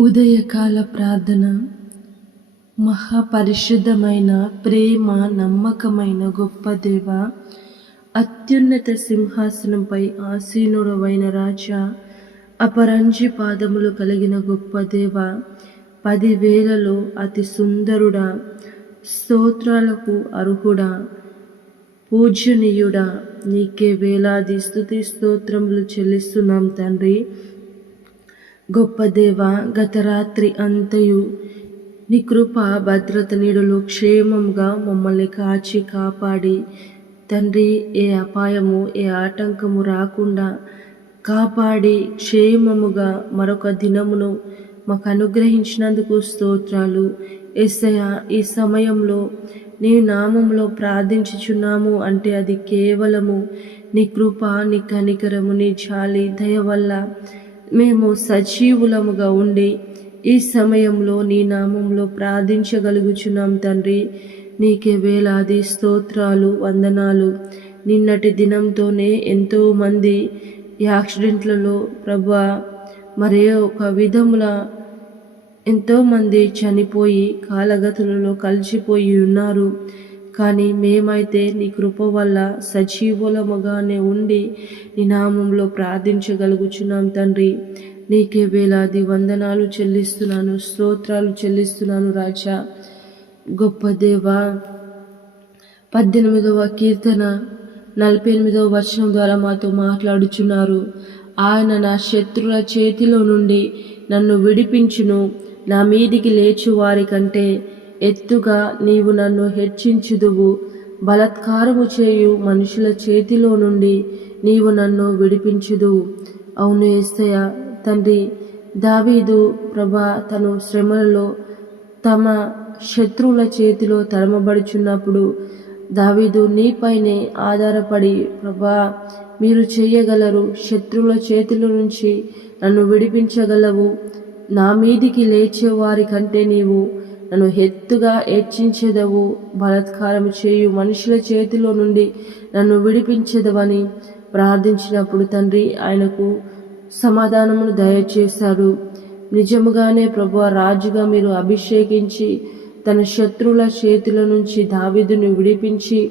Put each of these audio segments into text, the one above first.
ఉదయకాల ప్రార్థన మహాపరిశుద్ధమైన ప్రేమ నమ్మకమైన గొప్ప దేవ అత్యున్నత సింహాసనంపై ఆసీనుడవైన రాజా అపరంజి పాదములు కలిగిన గొప్ప దేవ పదివేలలో అతి సుందరుడా స్తోత్రాలకు అర్హుడా పూజనీయుడా నీకే వేలాది స్థుతి స్తోత్రములు చెల్లిస్తున్నాం తండ్రి. గొప్ప దేవ గత రాత్రి అంతయు నీ కృప భద్రత నీడులు క్షేమముగా మమ్మల్ని కాచి కాపాడి. తండ్రి ఏ అపాయము ఏ ఆటంకము రాకుండా కాపాడి క్షేమముగా మరొక దినమును మాకు అనుగ్రహించినందుకు స్తోత్రాలు. ఎస్సయ ఈ సమయంలో నీ నామంలో ప్రార్థించుచున్నాము అంటే అది కేవలము నీ కృప నీ కనికరము నీ జాలి దయ వల్ల మేము సజీవులముగా ఉండి ఈ సమయంలో నీ నామంలో ప్రార్థించగలుగుచున్నాం తండ్రి. నీకే వేలాది స్తోత్రాలు వందనాలు. నిన్నటి దినంతోనే ఎంతోమంది యాక్సిడెంట్లలో ప్రభా మరే ఒక విధముల ఎంతోమంది చనిపోయి కాలగతులలో కలిసిపోయి ఉన్నారు. కానీ మేమైతే నీ కృప వల్ల సజీవులముగానే ఉండి నీ నామంలో ప్రార్థించగలుగుచున్నాం తండ్రి. నీకే వేలాది వందనాలు చెల్లిస్తున్నాను స్తోత్రాలు చెల్లిస్తున్నాను రాజా. గొప్ప దేవ పద్దెనిమిదవ కీర్తన నలభై ఎనిమిదవ వర్షం ద్వారా మాతో మాట్లాడుచున్నారు. ఆయన నా శత్రుల చేతిలో నుండి నన్ను విడిపించును నా మీదికి లేచు వారి కంటే ఎత్తుగా నీవు నన్ను హెచ్చించుదువు. బలత్కారము చేయు మనుషుల చేతిలో నుండి నీవు నన్ను విడిపించుదు అవును ఏస్తయ తండ్రి దావీదు ప్రభా తను శ్రమలలో తమ శత్రువుల చేతిలో తరమబడుచున్నప్పుడు దావీదు నీపైనే ఆధారపడి ప్రభా మీరు చేయగలరు శత్రువుల చేతుల నుంచి నన్ను విడిపించగలవు. నా మీదికి లేచే వారి కంటే నీవు నన్ను ఎత్తుగా హెచ్చించేదవు బలత్కారం చేయు మనుషుల చేతిలో నుండి నన్ను విడిపించేదవని ప్రార్థించినప్పుడు తండ్రి ఆయనకు సమాధానమును దయచేశాడు. నిజముగానే ప్రభు రాజుగా మీరు అభిషేకించి తన శత్రువుల చేతుల నుంచి దావిదును విడిపించి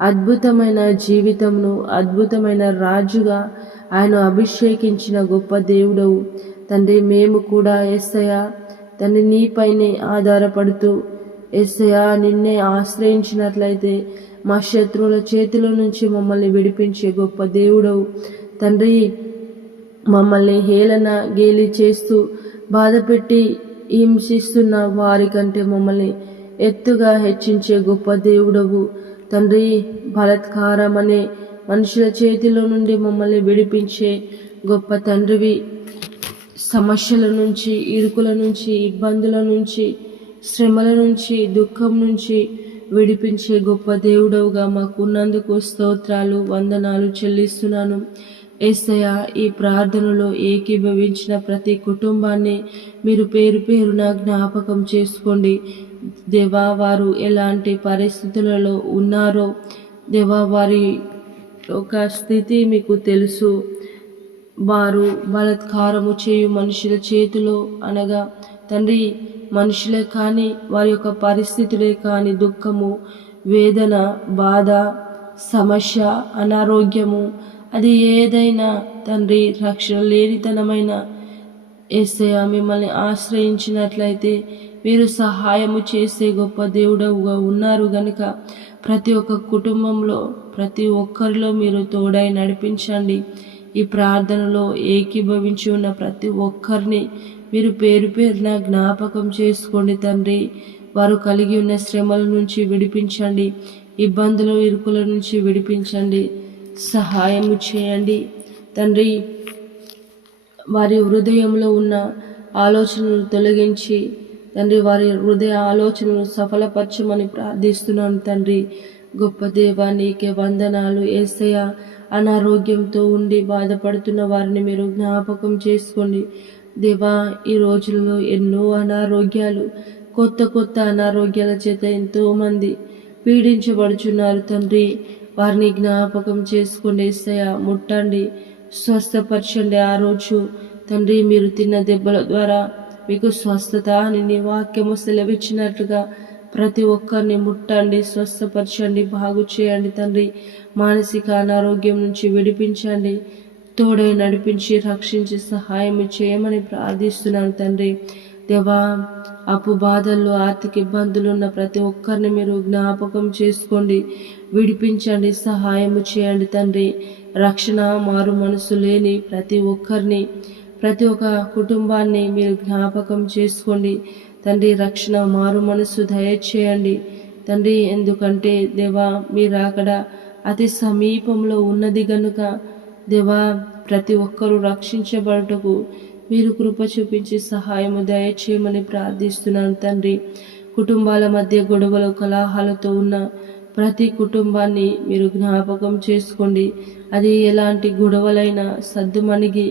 అద్భుతమైన జీవితంను అద్భుతమైన రాజుగా ఆయన అభిషేకించిన గొప్ప దేవుడవు. తండ్రి మేము కూడా ఎస్సయ తండ్రి నీపైనే ఆధారపడుతూ ఎస్సయా నిన్నే ఆశ్రయించినట్లయితే మా శత్రువుల చేతిలో నుంచి మమ్మల్ని విడిపించే గొప్ప దేవుడవు. తండ్రి మమ్మల్ని హేళన గేలి చేస్తూ బాధపెట్టి హింసిస్తున్న వారి కంటే మమ్మల్ని ఎత్తుగా హెచ్చించే గొప్ప దేవుడవు. తండ్రి బలత్కారం అనే మనుషుల చేతిలో నుండి మమ్మల్ని విడిపించే గొప్ప తండ్రివి సమస్యల నుంచి ఇరుకుల నుంచి ఇబ్బందుల నుంచి శ్రమల నుంచి దుఃఖం నుంచి విడిపించే గొప్ప దేవుడవుగా మాకున్నందుకు స్తోత్రాలు వందనాలు చెల్లిస్తున్నాను. ఏసయ ఈ ప్రార్థనలో ఏకీభవించిన ప్రతి కుటుంబాన్ని మీరు పేరు పేరున జ్ఞాపకం చేసుకోండి. దేవా వారు ఎలాంటి పరిస్థితులలో ఉన్నారో దేవా వారి ఒక స్థితి మీకు తెలుసు. వారు బలత్కారము చేయు మనుషుల చేతిలో అనగా తండ్రి మనుషులే కానీ వారి యొక్క పరిస్థితులే కానీ దుఃఖము వేదన బాధ సమస్య అనారోగ్యము అది ఏదైనా తండ్రి రక్షణ లేనితనమైన ఏసయ మిమ్మల్ని ఆశ్రయించినట్లయితే మీరు సహాయము చేసే గొప్ప దేవుడవుగా ఉన్నారు గనుక ప్రతి ఒక్క కుటుంబంలో ప్రతి ఒక్కరిలో మీరు తోడై నడిపించండి. ఈ ప్రార్థనలో ఏకీభవించి ఉన్న ప్రతి ఒక్కరిని మీరు పేరు పేరున జ్ఞాపకం చేసుకోండి తండ్రి. వారు కలిగి ఉన్న శ్రమల నుంచి విడిపించండి. ఇబ్బందులు ఇరుకుల నుంచి విడిపించండి. సహాయము చేయండి. తండ్రి వారి హృదయంలో ఉన్న ఆలోచనలు తొలగించి తండ్రి వారి హృదయ ఆలోచనలు సఫలపరచమని ప్రార్థిస్తున్నాను తండ్రి. గొప్ప దేవా నీకే వందనాలు. ఏసయ అనారోగ్యంతో ఉండి బాధపడుతున్న వారిని మీరు జ్ఞాపకం చేసుకోండి. దేవా ఈ రోజుల్లో ఎన్నో అనారోగ్యాలు కొత్త కొత్త అనారోగ్యాల చేత ఎంతోమంది పీడించబడుచున్నారు. తండ్రి వారిని జ్ఞాపకం చేసుకోండి. ఏసయ ముట్టండి స్వస్థపరచండి. ఆ రోజు తండ్రి మీరు తిన్న దెబ్బల ద్వారా మీకు స్వస్థత అని వాక్యము సెలవిచ్చినట్లుగా ప్రతి ఒక్కరిని ముట్టండి స్వస్థపరచండి బాగు చేయండి తండ్రి. మానసిక అనారోగ్యం నుంచి విడిపించండి. తోడై నడిపించి రక్షించి సహాయం చేయమని ప్రార్థిస్తున్నాను తండ్రి. దేవా అప్పు బాధల్లో ఆర్థిక ఇబ్బందులు ఉన్న ప్రతి ఒక్కరిని మీరు జ్ఞాపకం చేసుకోండి. విడిపించండి సహాయం చేయండి తండ్రి. రక్షణ మారు మనసు లేని ప్రతి ఒక్కరిని ప్రతి ఒక్క కుటుంబాన్ని మీరు జ్ఞాపకం చేసుకోండి. తండ్రి రక్షణ మారు మనసు దయచేయండి. తండ్రి ఎందుకంటే దేవా మీరు అక్కడ అతి సమీపంలో ఉన్నది గనుక దేవా ప్రతి ఒక్కరూ రక్షించబడుటకు మీరు కృప చూపించి సహాయము దయచేయమని ప్రార్థిస్తున్నాను తండ్రి. కుటుంబాల మధ్య గొడవలు కలహాలతో ఉన్న ప్రతి కుటుంబాన్ని మీరు జ్ఞాపకం చేసుకోండి. అది ఎలాంటి గొడవలైనా సద్దుమణిగి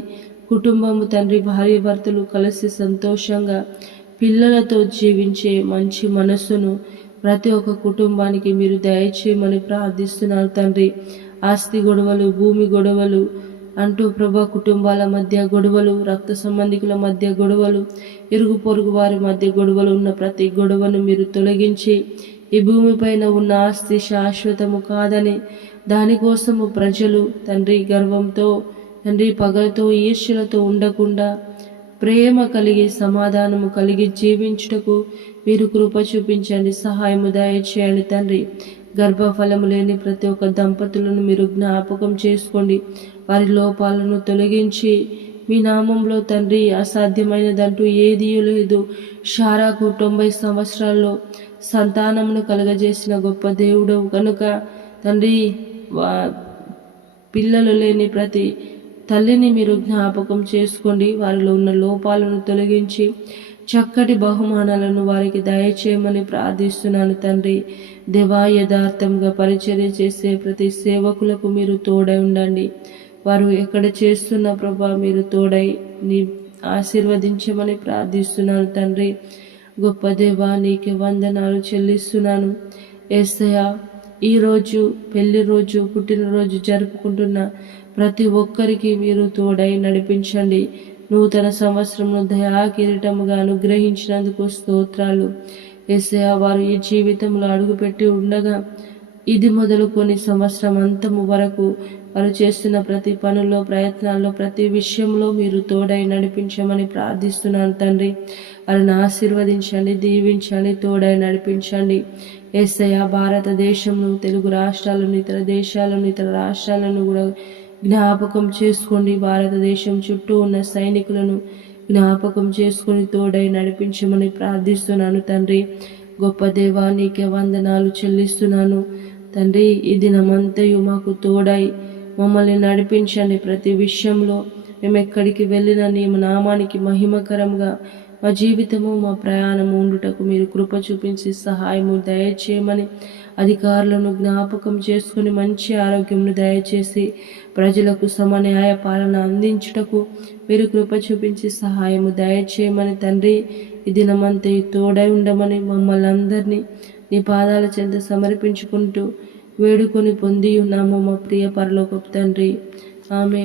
కుటుంబము తండ్రి భార్య భర్తలు కలిసి సంతోషంగా పిల్లలతో జీవించే మంచి మనస్సును ప్రతి ఒక్క కుటుంబానికి మీరు దయచేయమని ప్రార్థిస్తున్నారు తండ్రి. ఆస్తి గొడవలు భూమి గొడవలు అంటూ ప్రభా కుటుంబాల మధ్య గొడవలు రక్త సంబంధికుల మధ్య గొడవలు ఇరుగు పొరుగు వారి మధ్య గొడవలు ఉన్న ప్రతి గొడవను మీరు తొలగించి ఈ భూమిపైన ఉన్న ఆస్తి శాశ్వతము కాదని దానికోసము ప్రజలు తండ్రి గర్వంతో తండ్రి పగలతో ఈర్ష్యలతో ఉండకుండా ప్రేమ కలిగి సమాధానము కలిగి జీవించుటకు మీరు కృప చూపించండి సహాయము దయచేయండి తండ్రి. గర్భఫలము లేని ప్రతి ఒక్క దంపతులను మీరు జ్ఞాపకం చేసుకోండి. వారి లోపాలను తొలగించి మీ నామంలో తండ్రి అసాధ్యమైనదంటూ ఏదీ లేదు. షారాకు తొంభై సంవత్సరాల్లో సంతానమును కలగజేసిన గొప్ప దేవుడు కనుక తండ్రి పిల్లలు లేని ప్రతి తల్లిని మీరు జ్ఞాపకం చేసుకోండి. వారిలో ఉన్న లోపాలను తొలగించి చక్కటి బహుమానాలను వారికి దయచేయమని ప్రార్థిస్తున్నాను తండ్రి. దేవా యథార్థంగా పరిచర్య చేసే ప్రతి సేవకులకు మీరు తోడై ఉండండి. వారు ఎక్కడ చేస్తున్న ప్రభా మీరు తోడై నీ ఆశీర్వదించమని ప్రార్థిస్తున్నాను తండ్రి. గొప్ప దేవా నీకే వందనాలు చెల్లిస్తున్నాను. ఏసయ ఈరోజు పెళ్ళి రోజు పుట్టినరోజు జరుపుకుంటున్న ప్రతి ఒక్కరికి మీరు తోడై నడిపించండి. నూతన సంవత్సరంలో దయా కిరీటముగా అనుగ్రహించినందుకు స్తోత్రాలు. ఎస్ఏ వారు ఈ జీవితంలో అడుగుపెట్టి ఉండగా ఇది మొదలుకొని సంవత్సరం అంతము వరకు వారు చేస్తున్న ప్రతి పనుల్లో ప్రయత్నాల్లో ప్రతి విషయంలో మీరు తోడై నడిపించమని ప్రార్థిస్తున్నాను తండ్రి. వారిని ఆశీర్వదించండి దీవించండి తోడై నడిపించండి. ఎస్ఐ భారతదేశంలో తెలుగు రాష్ట్రాలను ఇతర దేశాలను ఇతర రాష్ట్రాలను కూడా జ్ఞాపకం చేసుకోండి. భారతదేశం చుట్టూ ఉన్న సైనికులను జ్ఞాపకం చేసుకుని తోడై నడిపించమని ప్రార్థిస్తున్నాను తండ్రి. గొప్ప దేవా నీకే వందనాలు చెల్లిస్తున్నాను తండ్రి. ఈ దినమంతయు మాకు తోడై మమ్మల్ని నడిపించండి ప్రతి విషయంలో. మేము ఎక్కడికి వెళ్ళిన నీ నామానికి మహిమకరంగా మా జీవితము మా ప్రయాణము ఉండుటకు మీరు కృప చూపించి సహాయము దయచేయమని అధికారులను జ్ఞాపకం చేసుకుని మంచి ఆరోగ్యంను దయచేసి ప్రజలకు సమన్యాయ పాలన అందించుటకు మీరు కృప చూపించి సహాయము దయచేయమని తండ్రి ఈ దినమంతా తోడై ఉండమని మమ్మల్ని అందరినీ నీ పాదాల చెంత సమర్పించుకుంటూ వేడుకొని పొంది ఉన్నాము మా ప్రియ పరలోకపు తండ్రి. ఆమె